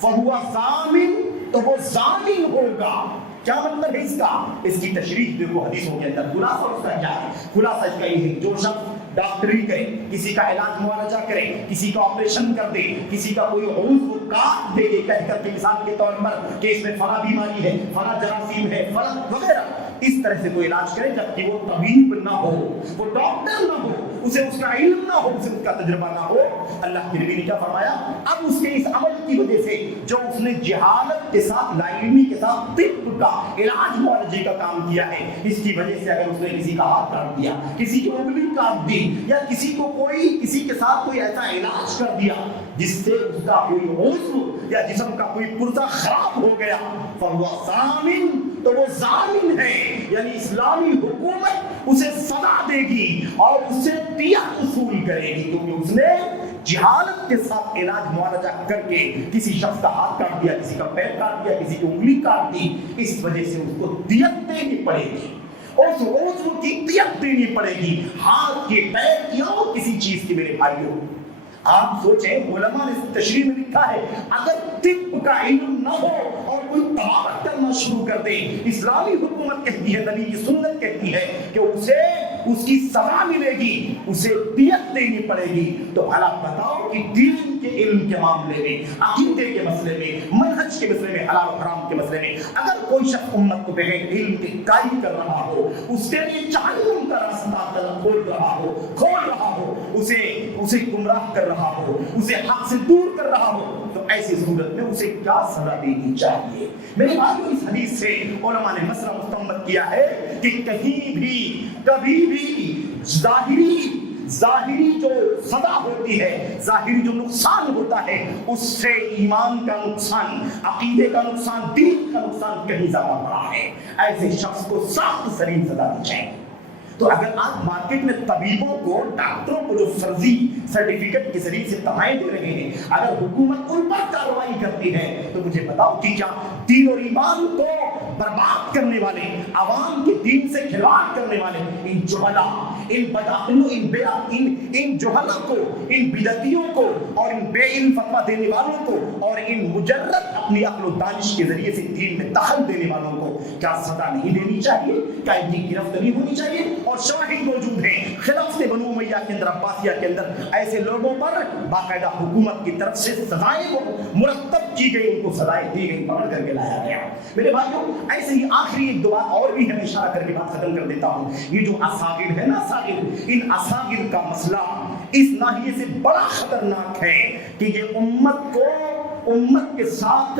فَهُوَ ضَامِن, تو وہ ضامن ہوگا. کیا مطلب ہے اس کا؟ اس کی تشریح دیکھو حدیثوں کے اندر. خلاصہ اس کا کیا ہے؟ خلاصہ اس کا یہ ہے, جو شخص ڈاکٹری کرے, کسی کا علاج معالجہ کرے, کسی کا آپریشن کر دے, کسی کا کوئی عضو کاٹ دے کہہ کر کے مثال کے طور پر کہ اس میں فلاں بیماری ہے, فلاں جراثیم ہے, فلاں وغیرہ, اس طرح سے کوئی علاج کرے جبکہ وہ طبیب نہ ہو, وہ ڈاکٹر نہ ہو, اسے اس کا علم نہ ہو, اسے اس کا تجربہ نہ ہو. اللہ کے نبی نے کیا فرمایا, اب اس کے اس عمل کی وجہ سے جو اس نے جہالت کے ساتھ, لا علمی کے ساتھ طب کا, علاج معالجے کا کام کیا ہے, اس کی وجہ سے اگر اس نے کسی کا ہاتھ کاٹ دیا, کسی کی انگلی کاٹ دی, یا کسی کو کسی کے ساتھ کوئی ایسا علاج کر دیا جس سے اس کا کوئی عضو یا جسم کا کوئی پرزہ خراب ہو گیا, فَهُوَ ضَامِن, تو وہ ضامن ہے, یعنی اسلامی حکومت اسے سزا دے گی اور اسے دیت وصول کرے گی, کیونکہ اس نے جہالت کے ساتھ علاج معالجہ کر کے کسی شخص کا ہاتھ کاٹ دیا، کسی کا پیر کاٹ دیا، کسی کی انگلی کاٹ دی، اس وجہ سے اس کو دیت دینی پڑے گی، اس عضو کی دیت دینی پڑے گی، ہاتھ کی، پیر کی اور کسی چیز کی۔ میرے بھائیوں آپ سوچیں، علماء نے تشریح میں لکھا ہے اگر طب کا علم نہ ہو اور کوئی طبابت کرنا شروع کر دے، اسلامی حکومت کہتی ہے، نبی کی سنت کہتی ہے کہ اسے اس کی سزا ملے گی، اسے دیت دینی پڑے گی۔ تو بھلا بتاؤ کہ دین کے علم کے معاملے میں، عقیدے کے مسئلے میں، منہج کے مسئلے میں، حلال و حرام کے مسئلے میں اگر کوئی شخص امت کو بغیر علم کے قائم کر رہا ہو، اس کے لیے جہنم کا راستہ کھول رہا ہو، اسے گمراہ کر رہا ہو، اسے حق سے دور کر رہا ہو، تو ایسی صورت میں اسے کیا سزا دینی چاہیے؟ میرے بھائیو اس حدیث سے علماء نے مسئلہ مستنبط کیا ہے کہ کہیں بھی کبھی بھی ظاہری جو سزا ہوتی ہے، ظاہری جو نقصان ہوتا ہے، اس سے ایمان کا نقصان، عقیدے کا نقصان، دین کا نقصان کہیں زیادہ بڑا ہے۔ ایسے شخص کو سخت ترین سزا دی جائے۔ تو اگر آپ مارکیٹ میں طبیبوں کو، ڈاکٹروں کو جو فرضی سرٹیفکیٹ کے ذریعے سے تمغے دے رہے ہیں، اگر حکومت ان پر کارروائی کرتی ہے تو مجھے بتاؤ کہ کیا دین اور ایمان کو برباد کرنے والے، عوام کے دین سے کھلواڑ کرنے والے ان جہلا، ان بدعقلوں، ان جہلا کو، ان بدعتیوں کو اور ان بے علم فتویٰ دینے والوں کو اور ان مجرد اپنی عقل و دانش کے ذریعے سے دین میں دخل دینے والوں کو کیا سزا نہیں دینی چاہیے؟ کیا ان کی گرفت نہیں ہونی چاہیے؟ اور شواہد موجود ہیں خلافت بنو امیہ کے اندر، عباسیہ کے اندر ایسے لوگوں پر باقاعدہ حکومت کی طرف سے سزائیں مرتب کی گئی، ان کو سزائیں دی گئی، پکڑ کر کے لایا گیا۔ میرے بھائیوں ایسے ہی آخری ایک دو بات اور بھی ہے، اشارہ کر کے بات ختم کر دیتا ہوں۔ یہ جو اساغر ہے نا، ان اساغر کا مسئلہ اس ناحیے سے بڑا خطرناک ہے کہ یہ امت کے ساتھ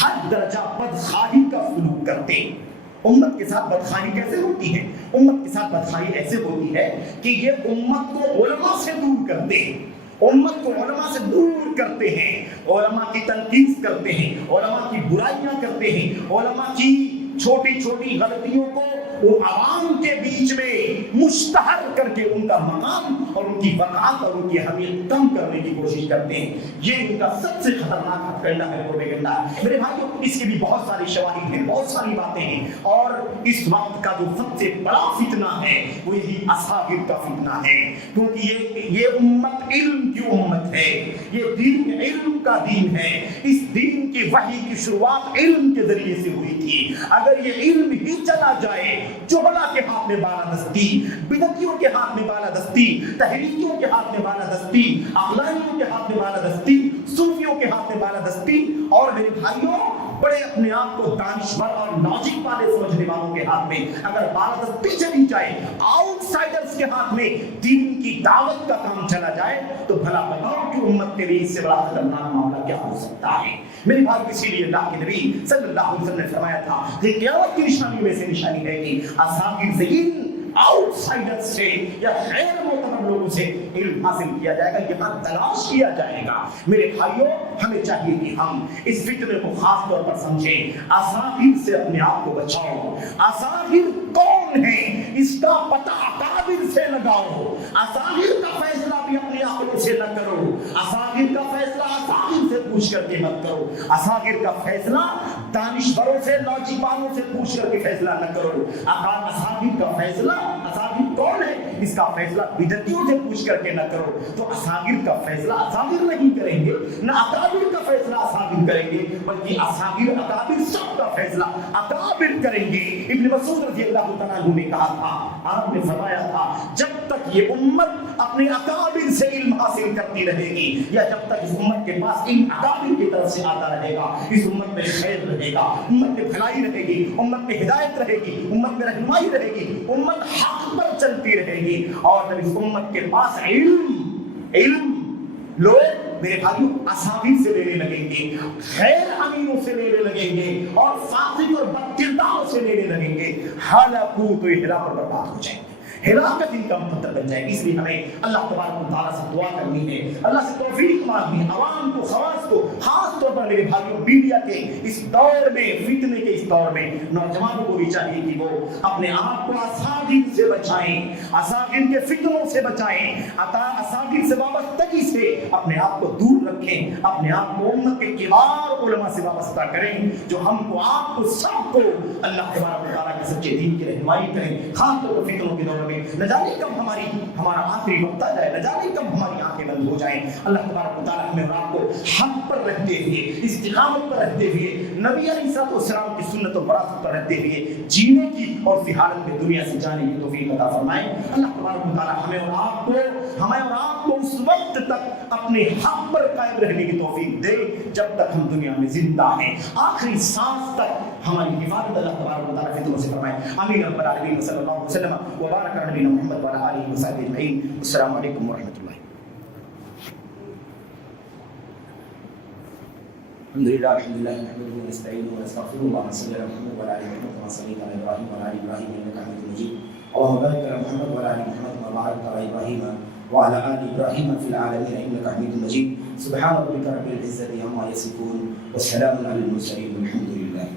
حد درجہ بدخواہی کا سلوک کرتے ہیں۔ امت کے ساتھ بدخواہی کیسے ہوتی ہے؟ امت کے ساتھ بدخواہی ایسے ہوتی ہے کہ یہ امت کو علماء سے دور کرتے ہیں، امت کو علماء سے دور کرتے ہیں، علماء کی تنقید کرتے ہیں، علماء کی برائیاں کرتے ہیں، علماء کی چھوٹی چھوٹی غلطیوں کو وہ عوام کے بیچ میں مشتہر کر کے ان کا مقام اور ان کی وقعت اور ان کی اہمیت کم کرنے کی کوشش کرتے ہیں۔ یہ ان کا سب سے خطرناک ہتھکنڈا ہے، پروپیگنڈا ہے۔ میرے بھائیوں اس کے بھی بہت ساری شواہد ہیں، بہت ساری باتیں ہیں، اور اس وقت کا جو سب سے بڑا فتنہ ہے وہ یہی اساغر کا فتنہ ہے، کیونکہ یہ امت علم کی امت ہے، یہ دین علم کا دین ہے۔ اس دین کی وحی کی شروعات علم کے ذریعے سے ہوئی تھی۔ اگر یہ علم ہی چلا جائے، جہلا کے ہاتھ میں بالادستی، بدعتیوں کے ہاتھ میں بالادستی، تحریکیوں کے ہاتھ میں بالادستی، عقلانیوں کے ہاتھ میں بالادستی، صوفیوں کے ہاتھ میں بالادستی، اور میرے بھائیوں بڑے اپنے آپ کو دانشور اور لاجک والے سمجھنے والوں کے ہاتھ میں اگر بالادستی چلی جائے، آؤٹ سائڈرز کے ہاتھ میں دین کی دعوت کا کام چلا جائے، تو بھلا بتاؤ کہ امت کے لیے اس سے بڑا خطرناک معاملہ کیا ہو سکتا ہے؟ میرے بھائی اسی لیے اللہ کے نبی صلی اللہ علیہ وسلم نے فرمایا تھا کہ قیامت کی نشانی میں سے نشانی ہے کہ اساغر سے، آؤٹ سائڈر سے یا غیر معتبر لوگوں سے علم حاصل کیا جائے گا، یہاں تلاش کیا جائے گا۔ میرے بھائیوں ہمیں چاہیے کہ ہم اس فتنے کو خاص طور پر سمجھیں، اساغر سے اپنے آپ کو بچاؤ۔ اساغر کون ہے اس کا پتہ اکابر سے لگاؤ۔ اساغر کا فیصلہ بھی اپنی عقلوں سے نہ کرو، اساغر کا فیصلہ اساغر سے پوچھ کر کے مت کرو، اساغر کا فیصلہ دانشوروں سے، لاجیکانوں سے پوچھ کر کے فیصلہ نہ کرو۔ اساغر کا فیصلہ، اساغر کون ہے اس کا فیصلہ بدعتیوں سے پوچھ کر کے نہ کرو۔ تو اساغر کا فیصلہ اساغر نہیں کریں گے، نہ اکابر کا فیصلہ اساغر کریں گے، بلکہ اساغر اکابر سب کا فیصلہ اکابر کریں گے۔ ابن مسعود رضی اللہ تعالیٰ عنہ نے کہا تھا، آپ نے فرمایا تھا، جب تک یہ امت اپنے اکابر سے علم حاصل کرتی رہے گی، یا جب تک اس امت کے پاس علم اکابر کی طرف سے آتا رہے گا، اس امت میں خیر رہے گا، امت میں بھلائی رہے گی، امت میں ہدایت رہے گی، امت میں رہنمائی رہے گی، امت حق پر چلتی رہے گی۔ اور جب اس امت کے پاس علم لوگ میرے بھائیوں اساغر سے لینے لگیں گے، غیر امینوں سے لینے لگیں گے، اور فاسق اور بد کرداروں سے لینے لگیں گے، حالانکہ تو یہ ہلاک اور برباد ہو جائیں گے۔ ہلاکت ان کا مقدر بن جائے. اس لیے ہمیں اللہ تبارک و تعالیٰ سے دعا کرنی ہے, اللہ سے توفیق مانگنی ہے. عوام کو, خواص کو, خاص طور پر میرے بھائیوں میڈیا کے اس دور میں, فتنے کے اس دور میں نوجوانوں کو بھی چاہیے کہ وہ اپنے آپ کو اساغیر سے بچائیں, اساغیر کے فتنوں سے بچائیں, اساغیر سے وابستگی سے اپنے آپ کو دور رکھیں, اپنے آپ کو امت کے کبار علماء سے وابستہ کریں جو ہم کو, آپ کو, سب کو اللہ تبارک و تعالیٰ کے سچے دین کی رہنمائی کریں. خاص طور پر فتنوں کے دور میں نہ جانے کب ہمارا آخری وقت آ جائے, نہ جانے کب ہماری آنکھیں بند ہو جائیں. اللہ تبارک و تعالیٰ ہمیں اور آپ کو حق پر رہتے ہوئے, استقامت پر رہتے ہوئے, نبی علیہ السلام کی سنت و وراثت پر رہتے ہوئے جینے کی اور فی حالت میں دنیا سے جانے کی توفیق عطا فرمائے. اللہ تبارک و تعالیٰ ہمیں اور آپ کو اس وقت تک اپنے حق پر قائم رہنے کی توفیق دے جب تک ہم دنیا میں زندہ ہیں. آخری سانس تک ہماری حفاظت اللہ تبارک و تعالیٰ فتنوں سے فرمائے. آمین رب العالمین. صلی اللہ علیہ وسلم وبارک علی نبینا محمد وعلی آلہ وصحبہ اجمعین. السلام علیکم ورحمۃ اللہ. الحمدللہ نحمده ونستعینه ونستغفره. اللهم صل على محمد وعلى ال محمد كما صليت على ابراهيم وعلى ال ابراهيم انك حميد مجيد. اللهم بارك على محمد وعلى ال محمد كما باركت على ابراهيم وعلى ال ابراهيم في العالمين انك حميد مجيد. سبحان ربك رب العزة عما يصفون والسلام على المرسلين والحمد لله.